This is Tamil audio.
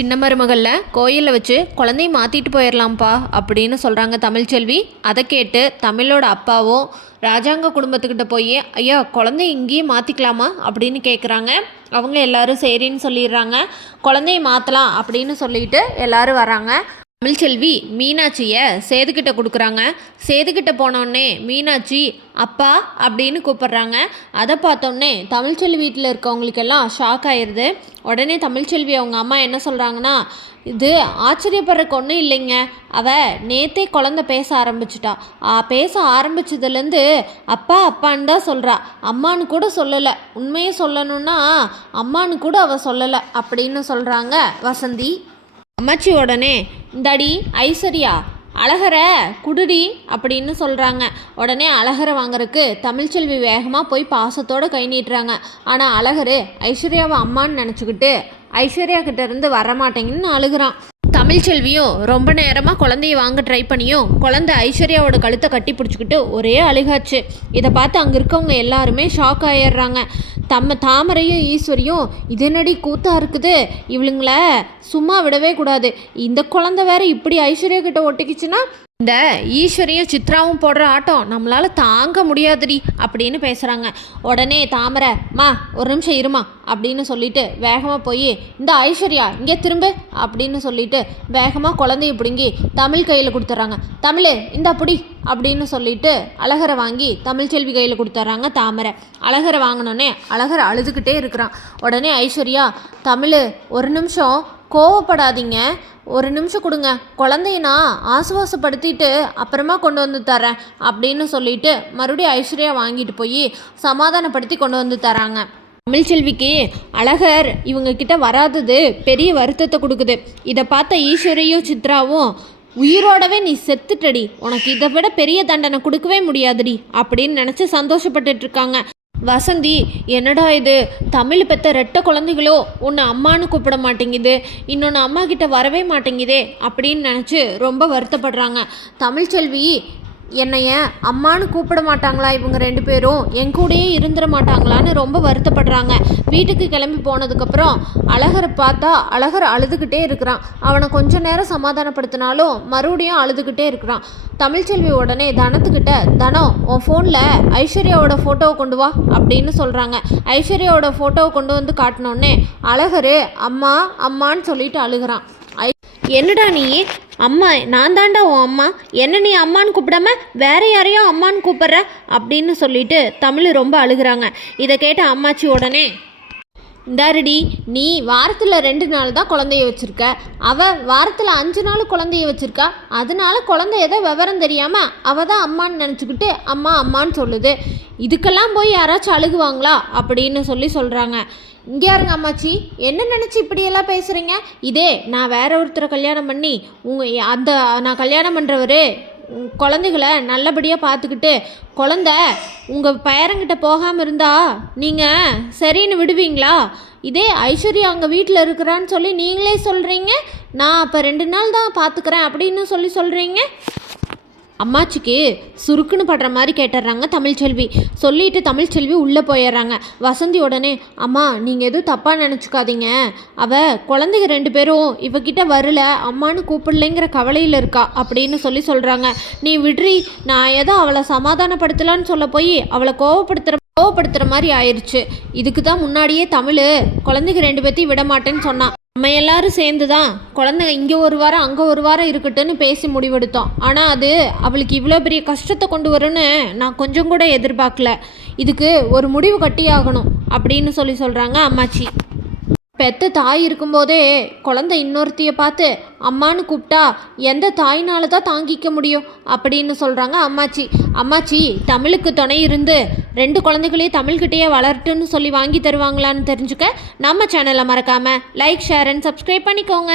சின்ன மருமகளில் கோயிலில் வச்சு குழந்தைய மாற்றிட்டு போயிடலாம்ப்பா அப்படின்னு சொல்கிறாங்க தமிழ்ச்செல்வி. அதை கேட்டு தமிழோட அப்பாவும் ராஜாங்க குடும்பத்துக்கிட்ட போய் ஐயா குழந்தைய இங்கேயே மாற்றிக்கலாமா அப்படின்னு கேட்குறாங்க. அவங்க எல்லாரும் சரின்னு சொல்லிடுறாங்க. குழந்தைய மாற்றலாம் அப்படின்னு சொல்லிட்டு எல்லாரும் வராங்க. தமிழ்ச்செல்வி மீனாட்சியை சேதுக்கிட்ட கொடுக்குறாங்க. சேதுக்கிட்ட போனோடனே மீனாட்சி அப்பா அப்படின்னு கூப்பிட்றாங்க. அதை பார்த்தோன்னே தமிழ்ச்செல்வி வீட்டில் இருக்கவங்களுக்கெல்லாம் ஷாக் ஆயிடுது. உடனே தமிழ்ச்செல்வி அவங்க அம்மா என்ன சொல்கிறாங்கன்னா, இது ஆச்சரியப்படுறதுக்கு ஒன்றும் இல்லைங்க, அவள் நேற்றே குழந்தை பேச ஆரம்பிச்சிட்டா. பேச ஆரம்பித்ததுலேருந்து அப்பா அப்பான்னு தான் சொல்கிறா, அம்மானு கூட சொல்லலை. உண்மையை சொல்லணுன்னா அம்மானு கூட அவள் சொல்லலை அப்படின்னு சொல்கிறாங்க வசந்தி. அம்மாச்சி உடனே இந்தாடி ஐஸ்வர்யா அழகரை குடுடி அப்படின்னு சொல்கிறாங்க. உடனே அழகரை வாங்குறதுக்கு தமிழ்ச்செல்வி வேகமாக போய் பாசத்தோடு கை நீட்டுறாங்க. ஆனால் அழகர் ஐஸ்வர்யாவை அம்மான்னு நினச்சிக்கிட்டு ஐஸ்வர்யா கிட்டேருந்து வரமாட்டேங்கன்னு அழுகிறான். தமிழ்ச்செல்வியும் ரொம்ப நேரமாக குழந்தைய வாங்க ட்ரை பண்ணியும் குழந்தை ஐஸ்வர்யாவோட கழுத்தை கட்டி பிடிச்சிக்கிட்டு ஒரே அழுகாச்சு. இதை பார்த்து அங்கே இருக்கவங்க எல்லாருமே ஷாக் ஆயிடுறாங்க. தாமரையும் ஈஸ்வரியும் இது என்னடி கூத்தா இருக்குது, இவளுங்கள சும்மா விடவே கூடாது, இந்த குழந்தை வேற இப்படி ஐஸ்வர்யா கிட்ட ஒட்டிக்கிச்சுன்னா இந்த ஈஸ்வரியும் சித்ராவும் போடுற ஆட்டம் நம்மளால் தாங்க முடியாதுடி அப்படின்னு பேசுகிறாங்க. உடனே தாமரை மா ஒரு நிமிஷம் இருமா அப்படின்னு சொல்லிட்டு வேகமாக போய் இந்த ஐஸ்வர்யா இங்கே திரும்ப அப்படின்னு சொல்லிட்டு வேகமாக குழந்தைய பிடுங்கி தமிழ் கையில் கொடுத்துட்றாங்க. தமிழ் இந்த புடி அப்படின்னு சொல்லிட்டு அழகரை வாங்கி தமிழ்ச்செல்வி கையில் கொடுத்துட்றாங்க தாமரை. அழகரை வாங்கினோடனே அழகர் அழுதுகிட்டே இருக்கிறான். உடனே ஐஸ்வர்யா தமிழ் ஒரு நிமிஷம் கோவப்படாதீங்க, ஒரு நிமிஷம் கொடுங்க, குழந்தைய நான் ஆசுவாசப்படுத்திட்டு அப்புறமா கொண்டு வந்து தரேன் அப்படின்னு சொல்லிட்டு மறுபடியும் ஐஸ்வர்யா வாங்கிட்டு போய் சமாதானப்படுத்தி கொண்டு வந்து தராங்க. தமிழ்ச்செல்விக்கு அழகர் இவங்கக்கிட்ட வராதது பெரிய வருத்தத்தை கொடுக்குது. இதை பார்த்த ஈஸ்வரியும் சித்ராவும் உயிரோடவே நீ செத்துட்டடி, உனக்கு இதை விட பெரிய தண்டனை கொடுக்கவே முடியாதுடி அப்படின்னு நினச்சி சந்தோஷப்பட்டுட்டு இருக்காங்க. வசந்தி என்னடா இது, தமிழ் பெற்ற ரெட்டை குழந்தைகளோ உன்னை அம்மானு கூப்பிட மாட்டேங்குது, இன்னொன்று அம்மா கிட்ட வரவே மாட்டேங்குதே அப்படின்னு நினச்சி ரொம்ப வருத்தப்படுறாங்க. தமிழ்ச்செல்வி என்னைய அம்மானு கூப்பிட மாட்டாங்களா, இவங்க ரெண்டு பேரும் என் கூடயே இருந்துட மாட்டாங்களான்னு ரொம்ப வருத்தப்படுறாங்க. வீட்டுக்கு கிளம்பி போனதுக்கப்புறம் அழகரை பார்த்தா அழகர் அழுதுகிட்டே இருக்கிறான். அவனை கொஞ்ச நேரம் சமாதானப்படுத்தினாலும் மறுபடியும் அழுதுகிட்டே இருக்கிறான். தமிழ்ச்செல்வி உடனே தனத்துக்கிட்ட தனம் உன் ஃபோனில் ஐஸ்வர்யாவோட ஃபோட்டோவை கொண்டு வா அப்படின்னு சொல்கிறாங்க. ஐஸ்வர்யாவோட ஃபோட்டோவை கொண்டு வந்து காட்டினோடனே அழகர் அம்மா அம்மான்னு சொல்லிட்டு அழுகிறான். என்னடா நீ அம்மா, நான் தாண்டா உன் அம்மா, என்ன நீ அம்மான்னு கூப்பிடாம வேற யாரையும் அம்மான்னு கூப்பிட்ற அப்படின்னு சொல்லிட்டு தமிழ் ரொம்ப அழுகிறாங்க. இதை கேட்ட அம்மாச்சி உடனே இந்தாருடி, நீ வாரத்தில் 2 நாள் தான் குழந்தைய வச்சுருக்க, அவள் வாரத்தில் 5 நாள் குழந்தைய வச்சுருக்கா. அதனால குழந்தை எதோ விவரம் தெரியாமல் அவள் தான் அம்மான்னு நினச்சிக்கிட்டு அம்மா அம்மான்னு சொல்லுது. இதுக்கெல்லாம் போய் யாராச்சும் அழுகுவாங்களா அப்படின்னு சொல்கிறாங்க. இங்கே யாருங்க அம்மாச்சி, என்ன நினச்சி இப்படியெல்லாம் பேசுகிறீங்க? இதே நான் வேற ஒருத்தரை கல்யாணம் பண்ணி நான் கல்யாணம் பண்ணுறவர் குழந்தைகளை நல்லபடியாக பார்த்துக்கிட்டு குழந்த உங்கள் பேரங்கிட்ட போகாமல் இருந்தா நீங்கள் சரின்னு விடுவீங்களா? இதே ஐஸ்வர்யா அங்கே வீட்டில் இருக்கிறான்னு சொல்லி நீங்களே சொல்கிறீங்க, நான் அப்போ 2 நாள் தான் பார்த்துக்கிறேன் அப்படின்னு சொல்கிறீங்க. அம்மாச்சிக்கு சுருக்குன்னு படுற மாதிரி கேட்டுடுறாங்க தமிழ்ச்செல்வி. சொல்லிட்டு தமிழ்ச்செல்வி உள்ளே போயிடுறாங்க. வசந்தி உடனே அம்மா நீங்கள் எதுவும் தப்பாக நினச்சிக்காதீங்க, அவள் குழந்தைங்க 2 பேரும் இவகிட்ட வரல, அம்மானு கூப்பிடலைங்கிற கவலையில் இருக்கா அப்படின்னு சொல்கிறாங்க. நீ விட்ரி, நான் ஏதோ அவளை சமாதானப்படுத்தலான்னு சொல்ல போய் அவளை கோவப்படுத்துகிற மாதிரி ஆயிடுச்சு. இதுக்கு தான் முன்னாடியே தமிழ் குழந்தைங்க 2 பேர்த்தையும் விட மாட்டேன்னு சொன்னான். நம்ம எல்லாரும் சேர்ந்து தான் குழந்தைங்க இங்கே ஒரு வாரம் அங்கே ஒரு வாரம் இருக்கட்டும்னு பேசி முடிவெடுத்தோம். ஆனால் அது அவளுக்கு இவ்வளோ பெரிய கஷ்டத்தை கொண்டு வரும்னு நான் கொஞ்சம் கூட எதிர்பார்க்கல. இதுக்கு ஒரு முடிவு கட்டியாகணும் அப்படின்னு சொல்கிறாங்க அம்மாச்சி. பெத்த தாய் இருக்கும்போதே குழந்தை இன்னொருத்தியை பார்த்து அம்மானு கூப்பிட்டா எந்த தாயினால தான் தாங்கிக்க முடியும் அப்படின்னு சொல்கிறாங்க அம்மாச்சி. அம்மாச்சி தமிழுக்கு துணை இருந்து 2 குழந்தைகளையும் தமிழ்கிட்டேயே வளர்ட்டுன்னு சொல்லி வாங்கி தருவாங்களான்னு தெரிஞ்சுக்க நம்ம சேனலை மறக்காமல் லைக், ஷேர் அண்ட் சப்ஸ்கிரைப் பண்ணிக்கோங்க.